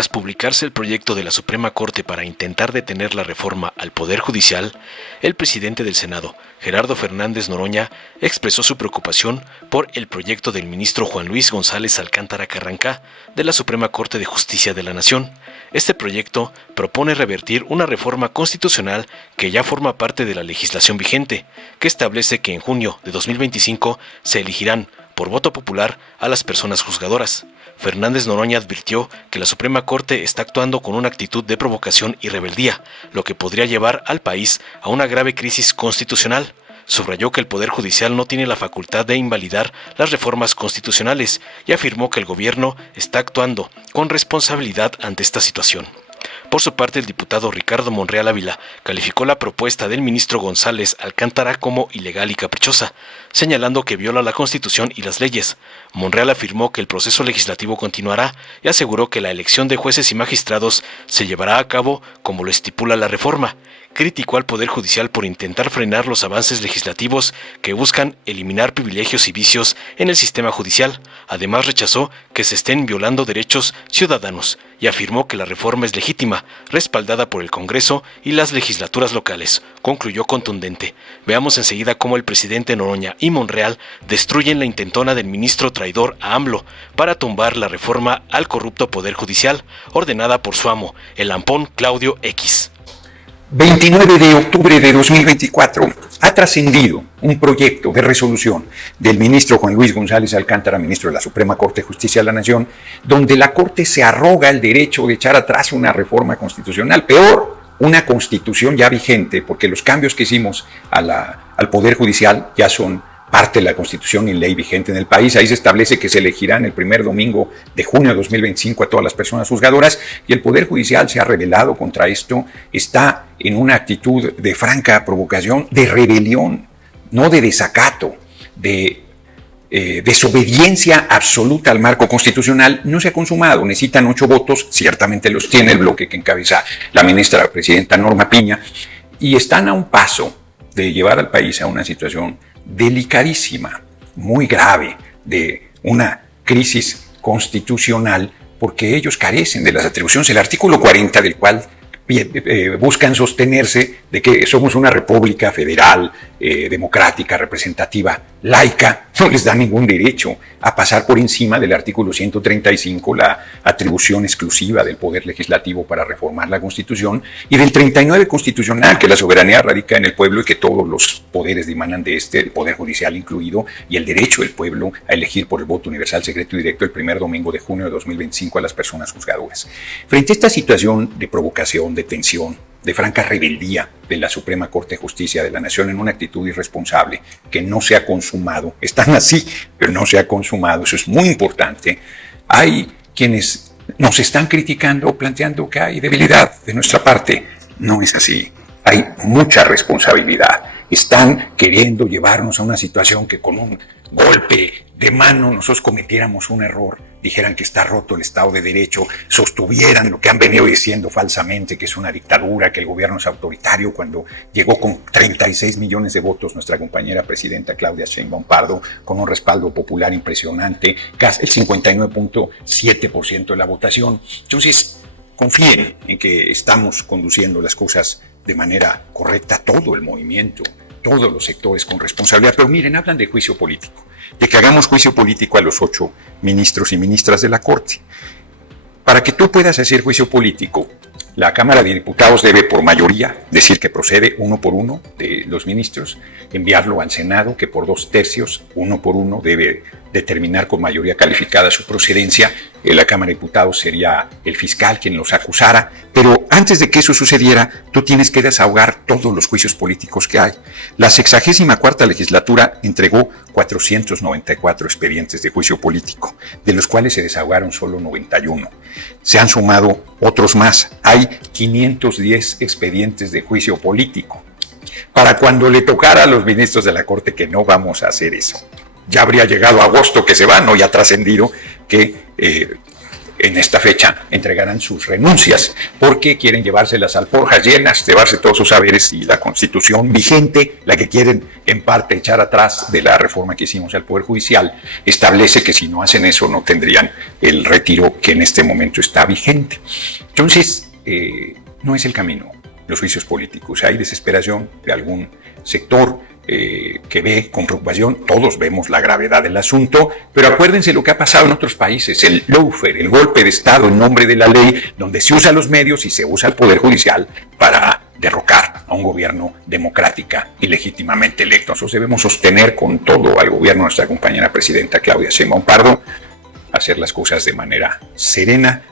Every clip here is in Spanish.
Tras publicarse el proyecto de la Suprema Corte para intentar detener la reforma al Poder Judicial, el presidente del Senado, Gerardo Fernández Noroña, expresó su preocupación por el proyecto del ministro Juan Luis González Alcántara Carrancá de la Suprema Corte de Justicia de la Nación. Este proyecto propone revertir una reforma constitucional que ya forma parte de la legislación vigente, que establece que en junio de 2025 se elegirán por voto popular a las personas juzgadoras. Fernández Noroña advirtió que la Suprema Corte está actuando con una actitud de provocación y rebeldía, lo que podría llevar al país a una grave crisis constitucional. Subrayó que el Poder Judicial no tiene la facultad de invalidar las reformas constitucionales y afirmó que el gobierno está actuando con responsabilidad ante esta situación. Por su parte, el diputado Ricardo Monreal Ávila calificó la propuesta del ministro González Alcántara como ilegal y caprichosa, señalando que viola la Constitución y las leyes. Monreal afirmó que el proceso legislativo continuará y aseguró que la elección de jueces y magistrados se llevará a cabo como lo estipula la reforma. Criticó al Poder Judicial por intentar frenar los avances legislativos que buscan eliminar privilegios y vicios en el sistema judicial. Además, rechazó que se estén violando derechos ciudadanos y afirmó que la reforma es legítima, respaldada por el Congreso y las legislaturas locales. Concluyó contundente. Veamos enseguida cómo el presidente Noroña y Monreal destruyen la intentona del ministro traidor a AMLO para tumbar la reforma al corrupto Poder Judicial, ordenada por su amo, el lampón Claudio X. 29 de octubre de 2024 ha trascendido un proyecto de resolución del ministro Juan Luis González Alcántara, ministro de la Suprema Corte de Justicia de la Nación, donde la Corte se arroga el derecho de echar atrás una reforma constitucional, peor, una constitución ya vigente, porque los cambios que hicimos al Poder Judicial ya son parte de la Constitución y ley vigente en el país. Ahí se establece que se elegirán el primer domingo de junio de 2025 a todas las personas juzgadoras, y el Poder Judicial se ha rebelado contra esto, está en una actitud de franca provocación, de rebelión, no de desacato, de desobediencia absoluta al marco constitucional. No se ha consumado, necesitan 8 votos, ciertamente los tiene el bloque que encabeza la ministra presidenta Norma Piña, y están a un paso de llevar al país a una situación delicadísima, muy grave, de una crisis constitucional, porque ellos carecen de las atribuciones. El artículo 40, del cual buscan sostenerse de que somos una república federal, democrática, representativa, laica, no les da ningún derecho a pasar por encima del artículo 135, la atribución exclusiva del Poder Legislativo para reformar la Constitución, y del 39 constitucional, que la soberanía radica en el pueblo y que todos los poderes dimanan de este, el Poder Judicial incluido, y el derecho del pueblo a elegir por el voto universal, secreto y directo el primer domingo de junio de 2025 a las personas juzgadoras. Frente a esta situación de provocación, de tensión, de franca rebeldía de la Suprema Corte de Justicia de la Nación en una actitud irresponsable que no se ha consumado, están así, pero no se ha consumado, eso es muy importante. Hay quienes nos están criticando, planteando que hay debilidad de nuestra parte. No es así, hay mucha responsabilidad. Están queriendo llevarnos a una situación que con un golpe de mano nosotros cometiéramos un error, dijeran que está roto el Estado de Derecho, sostuvieran lo que han venido diciendo falsamente, que es una dictadura, que el gobierno es autoritario, cuando llegó con 36 millones de votos nuestra compañera presidenta Claudia Sheinbaum Pardo, con un respaldo popular impresionante, casi el 59.7% de la votación. Entonces, confíen en que estamos conduciendo las cosas de manera correcta, todo el movimiento, todos los sectores con responsabilidad. Pero miren, hablan de juicio político, de que hagamos juicio político a los 8 ministros y ministras de la Corte. Para que tú puedas hacer juicio político, la Cámara de Diputados debe por mayoría decir que procede uno por uno de los ministros, enviarlo al Senado, que por 2/3, uno por uno, debe determinar con mayoría calificada su procedencia. La Cámara de Diputados sería el fiscal quien los acusara, pero antes de que eso sucediera, tú tienes que desahogar todos los juicios políticos que hay. La 64ª legislatura entregó 494 expedientes de juicio político, de los cuales se desahogaron solo 91. Se han sumado otros más. Hay 510 expedientes de juicio político. Para cuando le tocara a los ministros de la Corte, que no vamos a hacer eso, ya habría llegado agosto que se va, no, ya ha trascendido que en esta fecha entregarán sus renuncias porque quieren llevarse las alforjas llenas, llevarse todos sus saberes y la Constitución vigente, la que quieren en parte echar atrás de la reforma que hicimos al Poder Judicial, establece que si no hacen eso no tendrían el retiro que en este momento está vigente. Entonces, no es el camino los juicios políticos. Hay desesperación de algún sector que ve con preocupación, todos vemos la gravedad del asunto, pero acuérdense lo que ha pasado en otros países, el lawfare, el golpe de Estado en nombre de la ley, donde se usa los medios y se usa el Poder Judicial para derrocar a un gobierno democrática y legítimamente electo. Nosotros debemos sostener con todo al gobierno de nuestra compañera presidenta Claudia Sheinbaum Pardo, hacer las cosas de manera serena,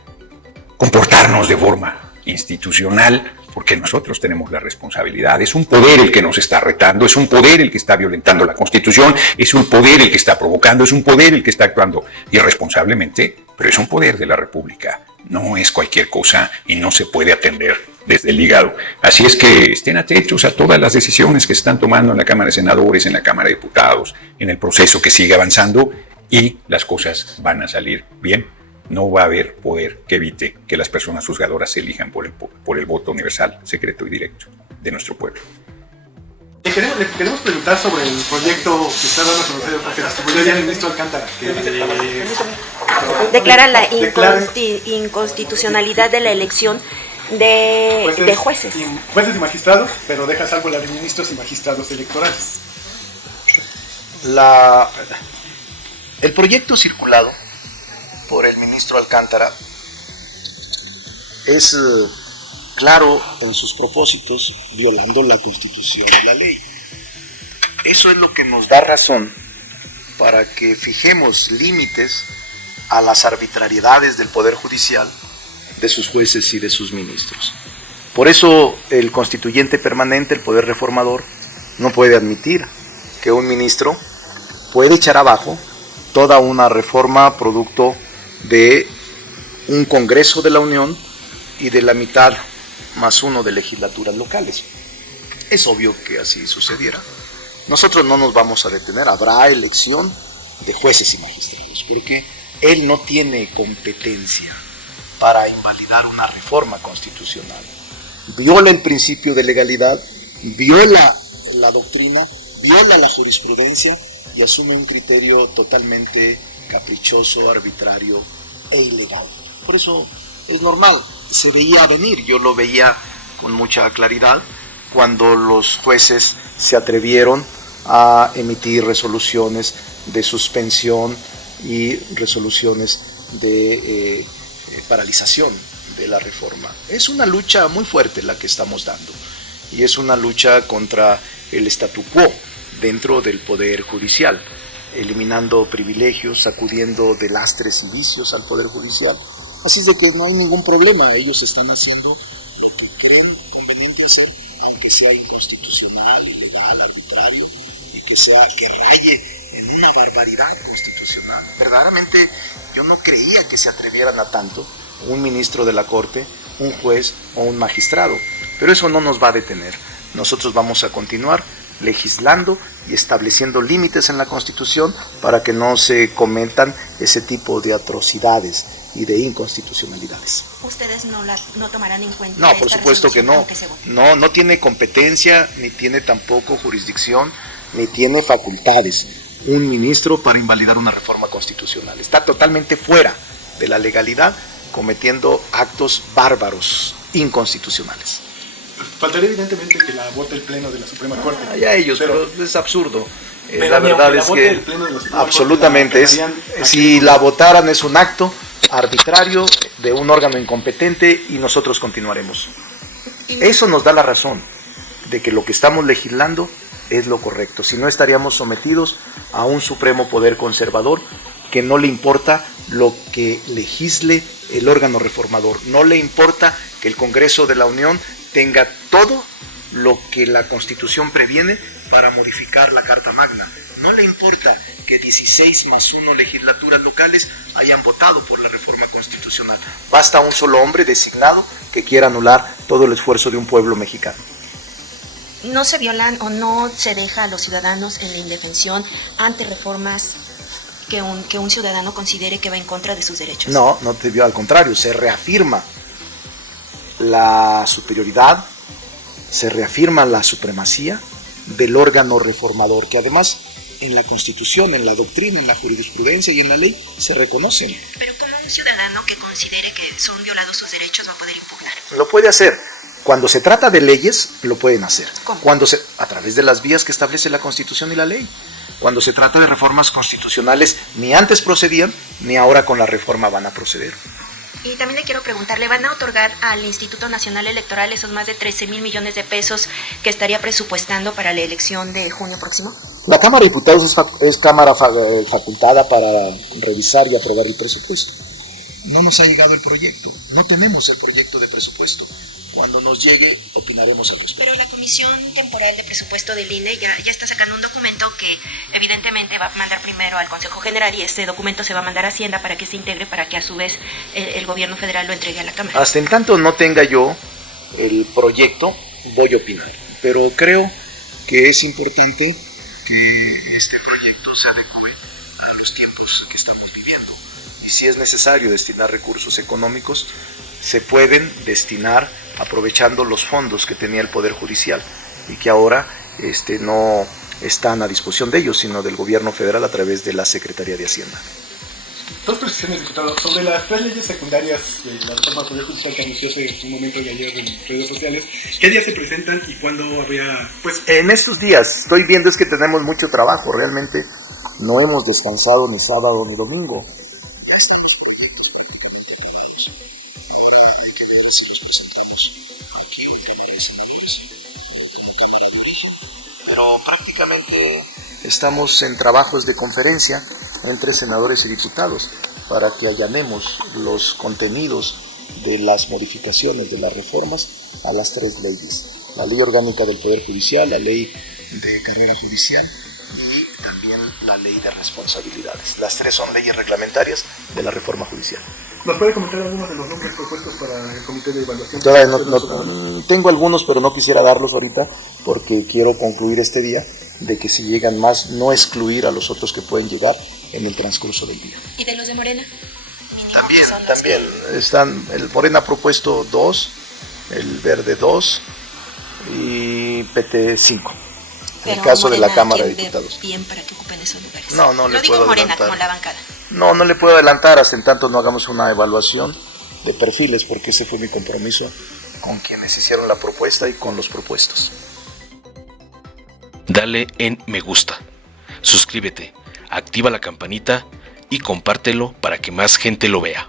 comportarnos de forma institucional, porque nosotros tenemos la responsabilidad. Es un poder el que nos está retando, es un poder el que está violentando la Constitución, es un poder el que está provocando, es un poder el que está actuando irresponsablemente, pero es un poder de la República. No es cualquier cosa y no se puede atender desde el hígado. Así es que estén atentos a todas las decisiones que se están tomando en la Cámara de Senadores, en la Cámara de Diputados, en el proceso que sigue avanzando y las cosas van a salir bien. No va a haber poder que evite que las personas juzgadoras se elijan por el voto universal, secreto y directo de nuestro pueblo. Le queremos preguntar sobre el proyecto que está dando a conocer, porque distribuyó ya el ministro Alcántara, que declara la inconstitucionalidad de la elección de jueces. Jueces y magistrados, pero deja salvo la de ministros y magistrados electorales. El proyecto circulado por el ministro Alcántara es claro en sus propósitos, violando la Constitución y la ley. Eso es lo que nos da razón para que fijemos límites a las arbitrariedades del Poder Judicial, de sus jueces y de sus ministros. Por eso el constituyente permanente, el Poder Reformador, no puede admitir que un ministro puede echar abajo toda una reforma producto de un Congreso de la Unión y de la mitad más uno de legislaturas locales. Es obvio que así sucediera. Nosotros no nos vamos a detener, habrá elección de jueces y magistrados, porque él no tiene competencia para invalidar una reforma constitucional. Viola el principio de legalidad, viola la doctrina, viola la jurisprudencia y asume un criterio totalmente caprichoso, arbitrario e ilegal. Por eso es normal, se veía venir, yo lo veía con mucha claridad cuando los jueces se atrevieron a emitir resoluciones de suspensión y resoluciones de paralización de la reforma. Es una lucha muy fuerte la que estamos dando y es una lucha contra el statu quo dentro del Poder Judicial, eliminando privilegios, sacudiendo de lastres y vicios al Poder Judicial. Así es de que no hay ningún problema, ellos están haciendo lo que creen conveniente hacer, aunque sea inconstitucional, ilegal, arbitrario, y que raye en una barbaridad constitucional. Verdaderamente yo no creía que se atrevieran a tanto un ministro de la Corte, un juez o un magistrado, pero eso no nos va a detener. Nosotros vamos a continuar legislando y estableciendo límites en la Constitución para que no se cometan ese tipo de atrocidades y de inconstitucionalidades. ¿Ustedes no tomarán en cuenta? No, por supuesto que no. No tiene competencia, ni tiene tampoco jurisdicción, ni tiene facultades un ministro para invalidar una reforma constitucional. Está totalmente fuera de la legalidad, cometiendo actos bárbaros, inconstitucionales. Faltaría evidentemente que la vote el Pleno de la Suprema Corte. Ya ellos, pero es absurdo. La verdad es que absolutamente si la votaran es un acto arbitrario de un órgano incompetente y nosotros continuaremos. Eso nos da la razón de que lo que estamos legislando es lo correcto. Si no, estaríamos sometidos a un supremo poder conservador que no le importa lo que legisle el órgano reformador. No le importa que el Congreso de la Unión tenga todo lo que la Constitución previene para modificar la Carta Magna. No le importa que 16 más 1 legislaturas locales hayan votado por la reforma constitucional. Basta un solo hombre designado que quiera anular todo el esfuerzo de un pueblo mexicano. ¿No se violan o no se deja a los ciudadanos en la indefensión ante reformas que un ciudadano considere que va en contra de sus derechos. No, no debió, al contrario, se reafirma la superioridad, se reafirma la supremacía del órgano reformador, que además en la Constitución, en la doctrina, en la jurisprudencia y en la ley se reconocen. Pero como un ciudadano que considere que son violados sus derechos va a poder impugnar. Lo puede hacer. Cuando se trata de leyes, lo pueden hacer. ¿Cómo? A través de las vías que establece la Constitución y la ley. Cuando se trata de reformas constitucionales, ni antes procedían, ni ahora con la reforma van a proceder. Y también le quiero preguntar, ¿le van a otorgar al Instituto Nacional Electoral esos más de 13,000 millones de pesos que estaría presupuestando para la elección de junio próximo? La Cámara de Diputados es cámara facultada para revisar y aprobar el presupuesto. No nos ha llegado el proyecto, no tenemos el proyecto de presupuesto. Cuando nos llegue, opinaremos al respecto. Pero la Comisión Temporal de Presupuesto del INE ya está sacando un documento que evidentemente va a mandar primero al Consejo General y ese documento se va a mandar a Hacienda para que se integre, para que a su vez el gobierno federal lo entregue a la Cámara. Hasta en tanto no tenga yo el proyecto, voy a opinar. Pero creo que es importante que este proyecto se adecue a los tiempos que estamos viviendo. Y si es necesario destinar recursos económicos, se pueden destinar aprovechando los fondos que tenía el Poder Judicial y que ahora no están a disposición de ellos, sino del gobierno federal a través de la Secretaría de Hacienda. Dos precisiones, diputado. Sobre las tres leyes secundarias de la reforma del Poder Judicial que anunció hace un momento de ayer en redes sociales, ¿qué días se presentan y cuándo habría...? Pues en estos días, estoy viendo es que tenemos mucho trabajo, realmente no hemos descansado ni sábado ni domingo. Pero prácticamente estamos en trabajos de conferencia entre senadores y diputados para que allanemos los contenidos de las modificaciones de las reformas a las tres leyes: la ley orgánica del Poder Judicial, la ley de carrera judicial y también la ley de responsabilidades. Las tres son leyes reglamentarias de la reforma judicial. ¿nos puede comentar algunos de los nombres propuestos para el Comité de Evaluación? Todavía no, tengo algunos, pero no quisiera darlos ahorita porque quiero concluir este día de que si llegan más, no excluir a los otros que pueden llegar en el transcurso del día. ¿Y de los de Morena? También están, el Morena ha propuesto 2, el Verde 2 y PT 5. En el caso de la Cámara de Diputados. Bien para que ocupen esos lugares. No le puedo Morena adelantar. como la bancada. No le puedo adelantar hasta en tanto no hagamos una evaluación de perfiles, porque ese fue mi compromiso con quienes hicieron la propuesta y con los propuestos. Dale en me gusta, suscríbete, activa la campanita y compártelo para que más gente lo vea.